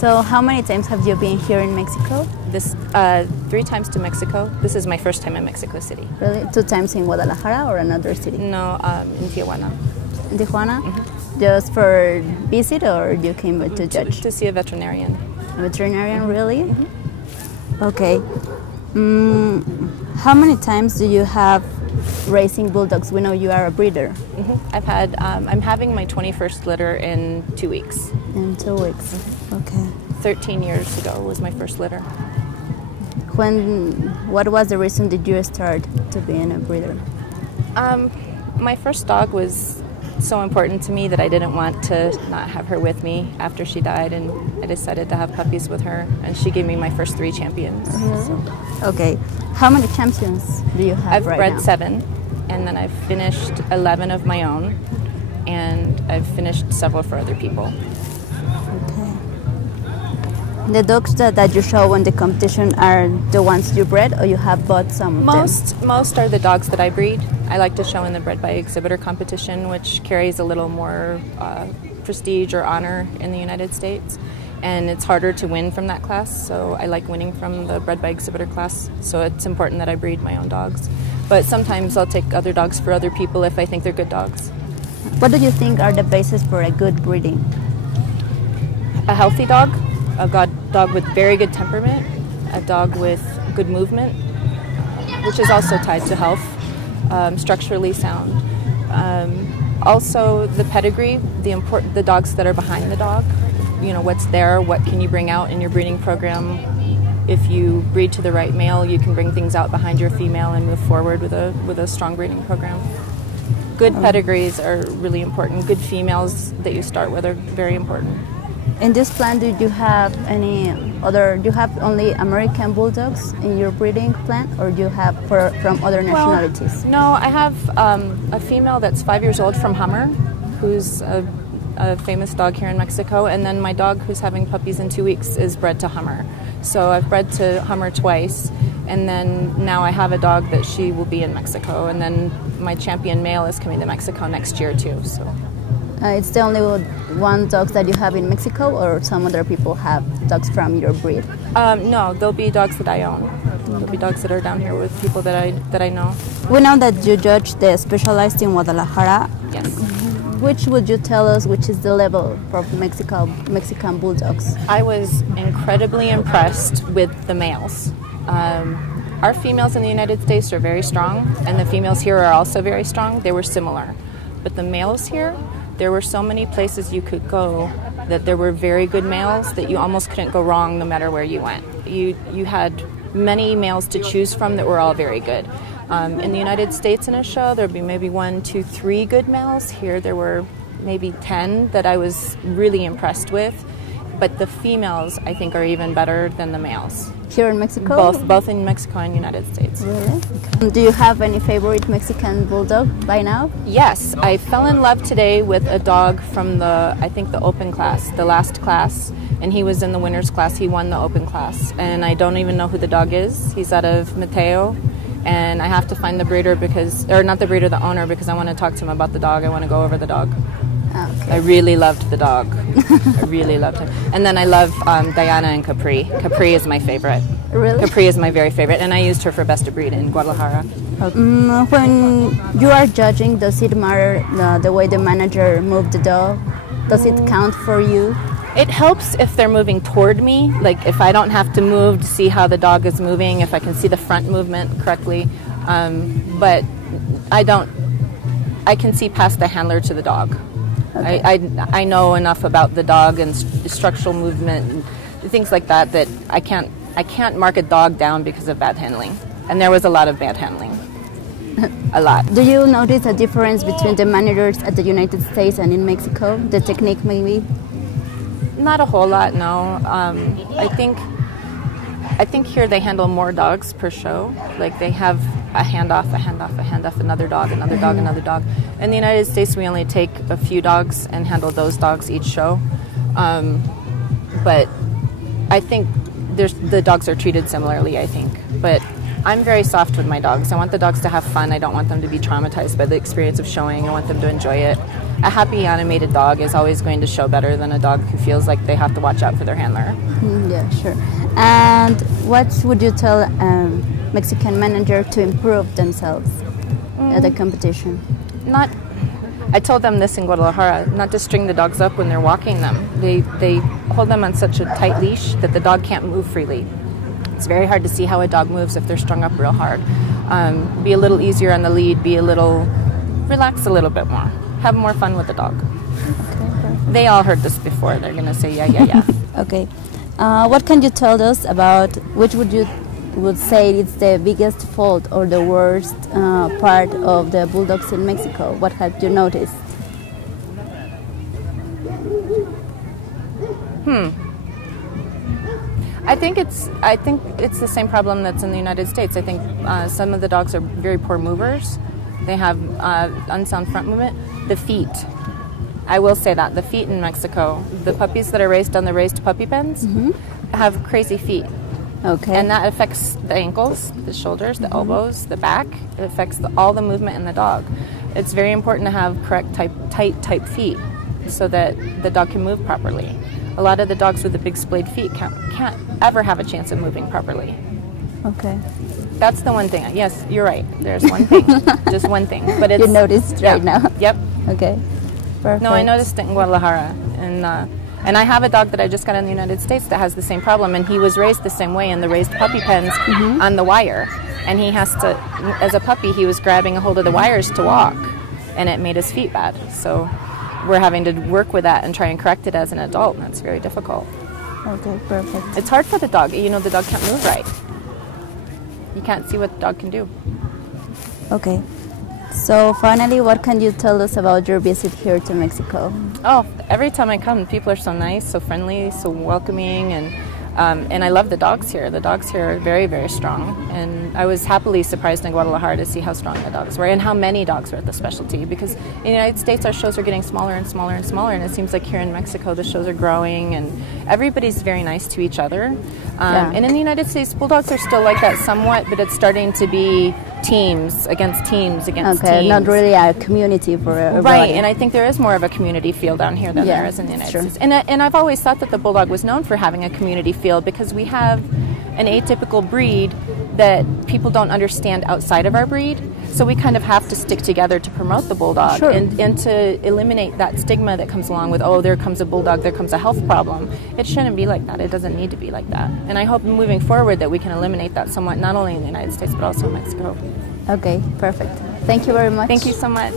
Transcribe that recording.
So how many times have you been here in Mexico? This 3 times to Mexico. This is my first time in Mexico City. Really? 2 times in Guadalajara or another city? No, in Tijuana. In Tijuana? Mm-hmm. Just for visit, or you came to judge? To see a veterinarian. A veterinarian, really? Mm-hmm. Okay. How many times do you have racing bulldogs? We know you are a breeder. Mm-hmm. I'm having my 21st litter in 2 weeks. In 2 weeks. Mm-hmm. Okay. 13 years ago was my first litter. What was the reason that you start to being a breeder? My first dog was so important to me that I didn't want to not have her with me after she died, and I decided to have puppies with her, and she gave me my first 3 champions. Mm-hmm. So. Okay. How many champions do you have right now? I've bred 7, and then I've finished 11 of my own, and I've finished several for other people. Okay. The dogs that you show in the competition are the ones you bred, or you have bought some of them? Most are the dogs that I breed. I like to show in the bred by exhibitor competition, which carries a little more prestige or honor in the United States. And it's harder to win from that class, so I like winning from the bred by exhibitor class. So it's important that I breed my own dogs. But sometimes I'll take other dogs for other people if I think they're good dogs. What do you think are the basis for a good breeding? A healthy dog, a dog with very good temperament, a dog with good movement, which is also tied to health, structurally sound. Also the pedigree, the dogs that are behind the dog. You know, what's there, what can you bring out in your breeding program. If you breed to the right male, you can bring things out behind your female and move forward with a strong breeding program. Good pedigrees are really important. Good females that you start with are very important. In this plan, do you have do you have only American Bulldogs in your breeding plan, or do you have from other nationalities? Well, no, I have a female that's 5 years old from Hummer, who's a famous dog here in Mexico, and then my dog who's having puppies in 2 weeks is bred to Hummer. So I've bred to Hummer twice, and then now I have a dog that she will be in Mexico, and then my champion male is coming to Mexico next year too. So. It's the only one dog that you have in Mexico, or some other people have dogs from your breed? No, there'll be dogs that I own. There'll be dogs that are down here with people that I know. We know that you judge the specialized in Guadalajara. Yes. Which would you tell us which is the level for Mexican Bulldogs? I was incredibly impressed with the males. Our females in the United States are very strong, and the females here are also very strong. They were similar. But the males here, there were so many places you could go that there were very good males that you almost couldn't go wrong no matter where you went. You had many males to choose from that were all very good. In the United States in a show, there would be maybe 1, 2, 3 good males. Here there were maybe 10 that I was really impressed with. But the females, I think, are even better than the males. Here in Mexico? Both in Mexico and United States. Really? Okay. Do you have any favorite Mexican Bulldog by now? Yes. I fell in love today with a dog from the open class, the last class. And he was in the winner's class. He won the open class. And I don't even know who the dog is. He's out of Mateo. And I have to find the breeder the owner, because I want to talk to him about the dog. I want to go over the dog. Okay. I really loved the dog. I really loved him. And then I love Diana and Capri. Capri is my favorite. Really? Capri is my very favorite, and I used her for Best of Breed in Guadalajara. When you are judging, does it matter the way the manager moved the dog? Does it count for you? It helps if they're moving toward me, like if I don't have to move to see how the dog is moving, if I can see the front movement correctly. But I can see past the handler to the dog. Okay. I know enough about the dog and structural movement and things like that I can't mark a dog down because of bad handling. And there was a lot of bad handling. A lot. Do you notice a difference between the managers at the United States and in Mexico? The technique maybe? Not a whole lot, no. I think here they handle more dogs per show. Like they have a handoff, another dog, another dog. In the United States, we only take a few dogs and handle those dogs each show. But I think the dogs are treated similarly, I think. But I'm very soft with my dogs. I want the dogs to have fun. I don't want them to be traumatized by the experience of showing. I want them to enjoy it. A happy animated dog is always going to show better than a dog who feels like they have to watch out for their handler. Yeah, sure. And what would you tell Mexican manager to improve themselves at the competition? I told them this in Guadalajara, not to string the dogs up when they're walking them. They hold them on such a tight leash that the dog can't move freely. It's very hard to see how a dog moves if they're strung up real hard. Be a little easier on the lead, relax a little bit more. Have more fun with the dog. Okay, they all heard this before. They're going to say, yeah, yeah, yeah. Okay. What can you tell us about which would say it's the biggest fault or the worst part of the Bulldogs in Mexico? What have you noticed? I think it's the same problem that's in the United States. I think some of the dogs are very poor movers. They have unsound front movement. The feet. I will say that the feet in Mexico, the puppies that are raised on the raised puppy pens have crazy feet. Okay. And that affects the ankles, the shoulders, the elbows, the back. It affects all the movement in the dog. It's very important to have correct tight feet so that the dog can move properly. A lot of the dogs with the big splayed feet can't ever have a chance of moving properly. Okay. That's the one thing. Yes, you're right. There's one thing. Just one thing. But it's, you noticed right now? Yep. Okay. Perfect. No, I noticed it in Guadalajara. And I have a dog that I just got in the United States that has the same problem, and he was raised the same way in the raised puppy pens on the wire. And he has to, as a puppy, he was grabbing a hold of the wires to walk, and it made his feet bad. So we're having to work with that and try and correct it as an adult, and that's very difficult. Okay, perfect. It's hard for the dog. You know, the dog can't move right. You can't see what the dog can do. Okay. So finally, what can you tell us about your visit here to Mexico? Oh, every time I come, people are so nice, so friendly, so welcoming, and I love the dogs here. The dogs here are very, very strong, and I was happily surprised in Guadalajara to see how strong the dogs were and how many dogs were at the specialty, because in the United States our shows are getting smaller and smaller and smaller, and it seems like here in Mexico the shows are growing and everybody's very nice to each other. And in the United States, Bulldogs are still like that somewhat, but it's starting to be teams against teams. Okay, not really a community for everybody. Right, and I think there is more of a community feel down here than there is in the United States. And I've always thought that the Bulldog was known for having a community feel because we have an atypical breed that people don't understand outside of our breed. So we kind of have to stick together to promote the Bulldog and to eliminate that stigma that comes along with, oh, there comes a Bulldog, there comes a health problem. It shouldn't be like that. It doesn't need to be like that. And I hope moving forward that we can eliminate that somewhat, not only in the United States, but also in Mexico. Okay, perfect. Thank you very much. Thank you so much.